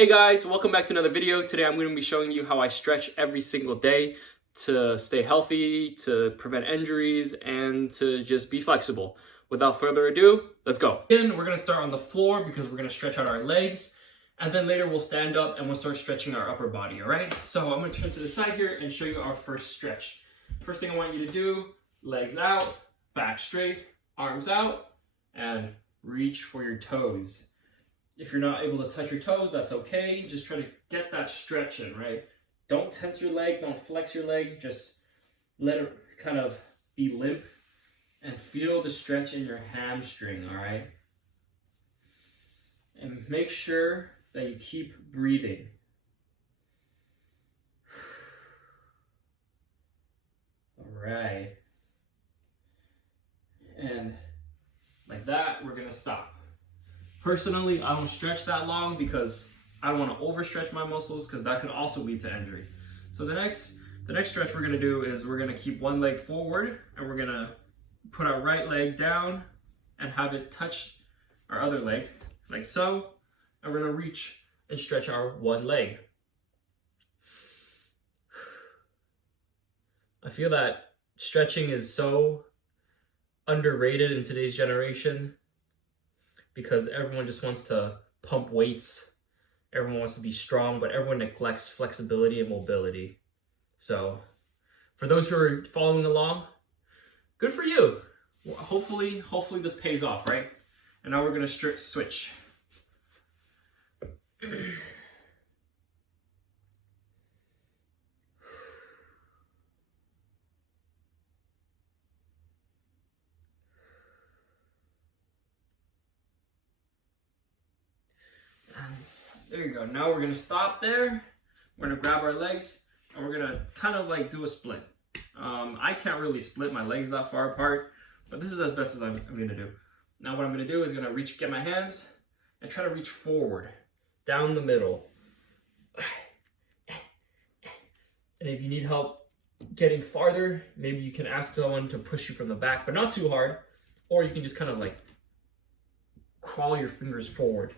Hey guys, welcome back to another video. Today I'm going to be showing you how I stretch every single day to stay healthy, to prevent injuries, and to just be flexible. Without further ado, let's go. Again, we're going to start on the floor because we're going to stretch out our legs, and then later we'll stand up and we'll start stretching our upper body, all right? So I'm going to turn to the side here and show you our first stretch. First thing I want you to do, legs out, back straight, arms out, and reach for your toes. If you're not able to touch your toes, that's okay. Just try to get that stretch in, right? Don't tense your leg, don't flex your leg. Just let it kind of be limp and feel the stretch in your hamstring, all right? And make sure that you keep breathing. All right. And like that, we're gonna stop. Personally, I don't stretch that long because I don't want to overstretch my muscles because that could also lead to injury. So the next stretch we're going to do is we're going to keep one leg forward and we're going to put our right leg down and have it touch our other leg like so. And we're going to reach and stretch our one leg. I feel that stretching is so underrated in today's generation, because everyone just wants to pump weights, everyone wants to be strong, but everyone neglects flexibility and mobility. So for those who are following along, good for you. Well, hopefully this pays off, right? And now we're gonna switch. There you go. Now we're gonna stop there. We're gonna grab our legs and we're gonna kind of like do a split. I can't really split my legs that far apart, but this is as best as I'm gonna do. Now what I'm gonna do is gonna get my hands and try to reach forward, down the middle. And if you need help getting farther, maybe you can ask someone to push you from the back, but not too hard, or you can just kind of like crawl your fingers forward.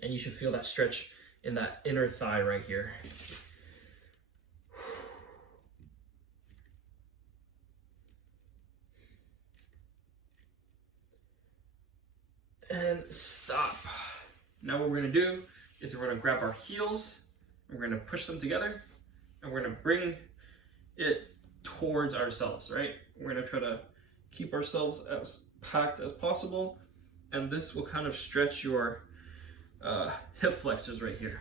And you should feel that stretch in that inner thigh right here. And stop. Now what we're gonna do is we're gonna grab our heels, and we're gonna push them together, and we're gonna bring it towards ourselves, right? We're gonna try to keep ourselves as packed as possible, and this will kind of stretch your hip flexors right here.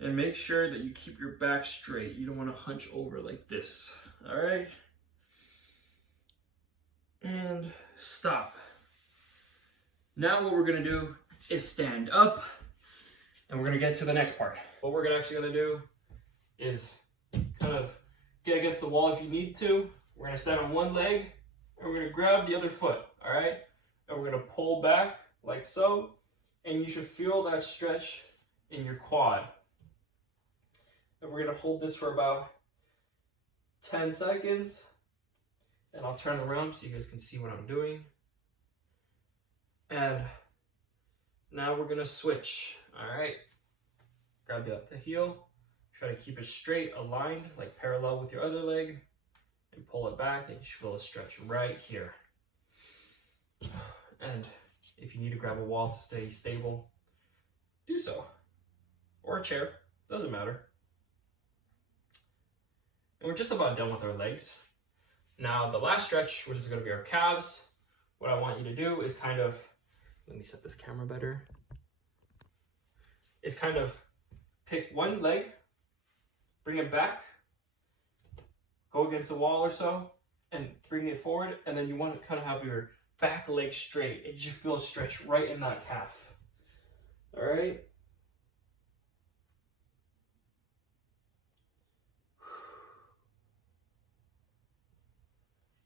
And make sure that you keep your back straight. You don't want to hunch over like this. All right? And stop. Now what we're gonna do is stand up, and we're gonna get to the next part. What we're actually gonna do is kind of get against the wall if you need to. We're gonna stand on one leg, and we're gonna grab the other foot, all right? And we're gonna pull back like so, and you should feel that stretch in your quad. And we're gonna hold this for about 10 seconds, and I'll turn around so you guys can see what I'm doing. And now we're gonna switch, all right? Grab the heel. Try to keep it straight, aligned, like parallel with your other leg, and pull it back, and you should feel a stretch right here. And if you need to grab a wall to stay stable, do so. Or a chair, doesn't matter. And we're just about done with our legs. Now the last stretch, which is gonna be our calves, what I want you to do is kind of, let me set this camera better, is kind of pick one leg, bring it back, go against the wall or so, and bring it forward, and then you want to kind of have your back leg straight, and you just feel a stretch right in that calf. All right?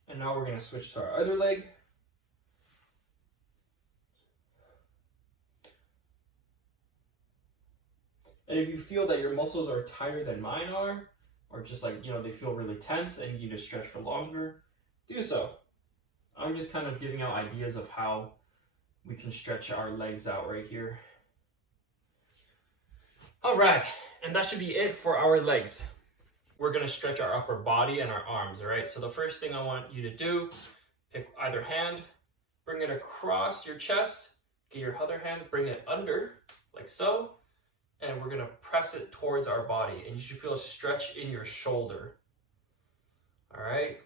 And now we're going to switch to our other leg. And if you feel that your muscles are tighter than mine are, or just like, you know, they feel really tense and you need to stretch for longer, do so. I'm just kind of giving out ideas of how we can stretch our legs out right here. All right, and that should be it for our legs. We're gonna stretch our upper body and our arms, all right? So the first thing I want you to do, pick either hand, bring it across your chest, get your other hand, bring it under, like so, and we're gonna press it towards our body, and you should feel a stretch in your shoulder, all right?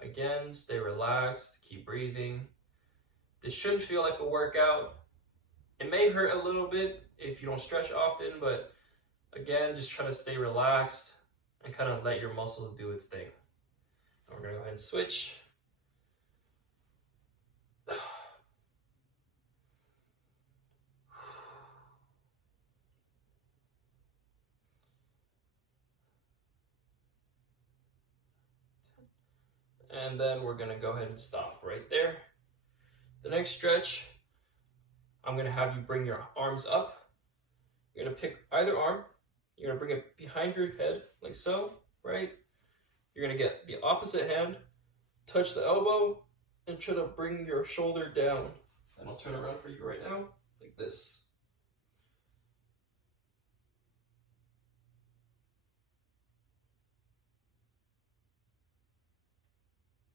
Again, stay relaxed, keep breathing. This shouldn't feel like a workout. It may hurt a little bit if you don't stretch often, but again, just try to stay relaxed and kind of let your muscles do its thing. And we're gonna go ahead and switch. And then we're gonna go ahead and stop right there. The next stretch, I'm gonna have you bring your arms up. You're gonna pick either arm. You're gonna bring it behind your head, like so, right? You're gonna get the opposite hand, touch the elbow, and try to bring your shoulder down. And I'll turn around for you right now, like this.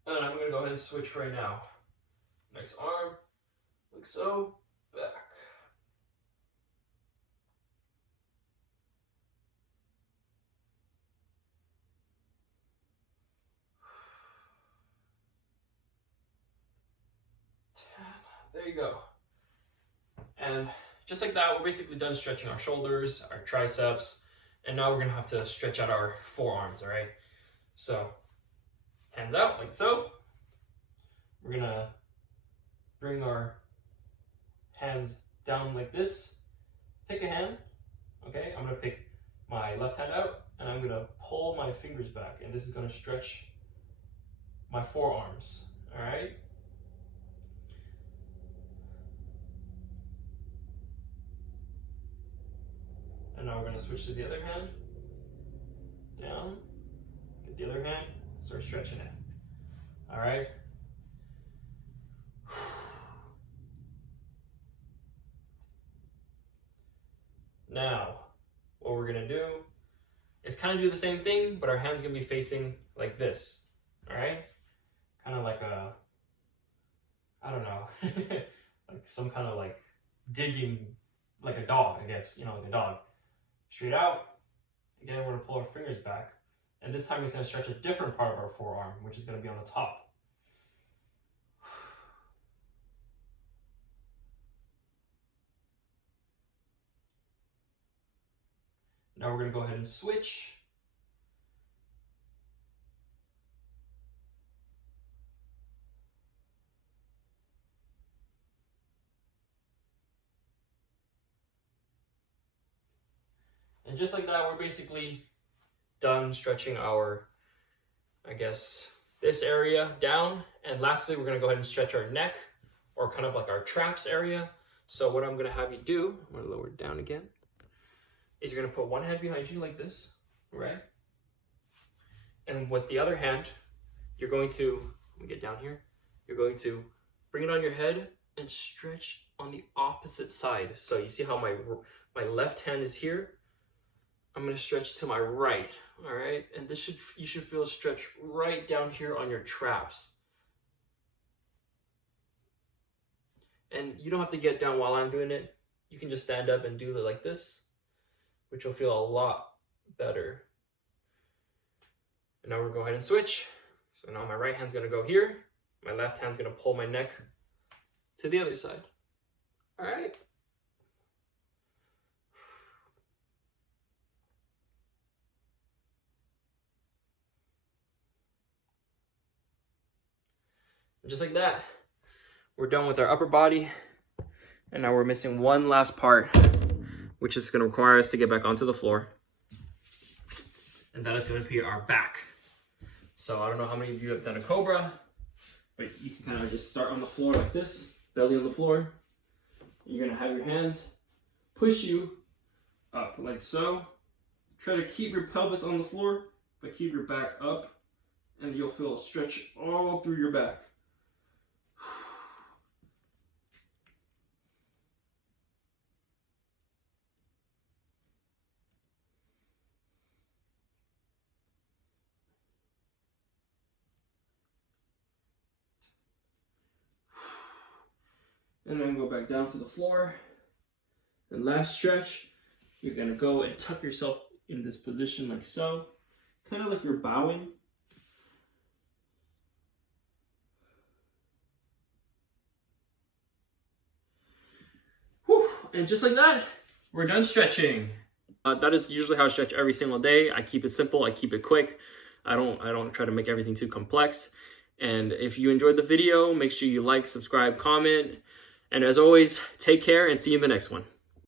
And I'm gonna go ahead and switch right now. Next arm, like so, back. There you go. And just like that, we're basically done stretching our shoulders, our triceps, and now we're gonna have to stretch out our forearms, all right? So, hands out, like so. We're gonna bring our hands down like this. Pick a hand, okay? I'm gonna pick my left hand out, and I'm gonna pull my fingers back, and this is gonna stretch my forearms, all right? And now we're gonna switch to the other hand. Down, get the other hand, start stretching it. All right? Now, what we're gonna do is kind of do the same thing, but our hand's gonna be facing like this, all right? Kind of like a, I don't know, like some kind of like digging, like a dog, I guess, you know, like a dog. Straight out. Again, we're gonna pull our fingers back. And this time it's gonna stretch a different part of our forearm, which is gonna be on the top. Now we're gonna go ahead and switch. And just like that, we're basically done stretching our, I guess, this area down. And lastly, we're gonna go ahead and stretch our neck, or kind of like our traps area. So what I'm gonna have you do, I'm gonna lower it down again, is you're gonna put one hand behind you like this, right? And with the other hand, you're going to, let me get down here, you're going to bring it on your head and stretch on the opposite side. So you see how my left hand is here? I'm gonna stretch to my right, all right? And you should feel a stretch right down here on your traps. And you don't have to get down while I'm doing it. You can just stand up and do it like this, which will feel a lot better. And now we're gonna go ahead and switch. So now my right hand's gonna go here. My left hand's gonna pull my neck to the other side. All right? And just like that, we're done with our upper body. And now we're missing one last part, which is gonna require us to get back onto the floor. And that is gonna be our back. So I don't know how many of you have done a cobra, but you can kind of just start on the floor like this, belly on the floor. You're gonna have your hands push you up like so. Try to keep your pelvis on the floor, but keep your back up, and you'll feel a stretch all through your back. And then go back down to the floor. And last stretch, you're gonna go and tuck yourself in this position like so, kind of like you're bowing. Whew. And just like that, we're done stretching. That is usually how I stretch every single day. I keep it simple, I keep it quick. I don't try to make everything too complex. And if you enjoyed the video, make sure you like, subscribe, comment. And as always, take care and see you in the next one.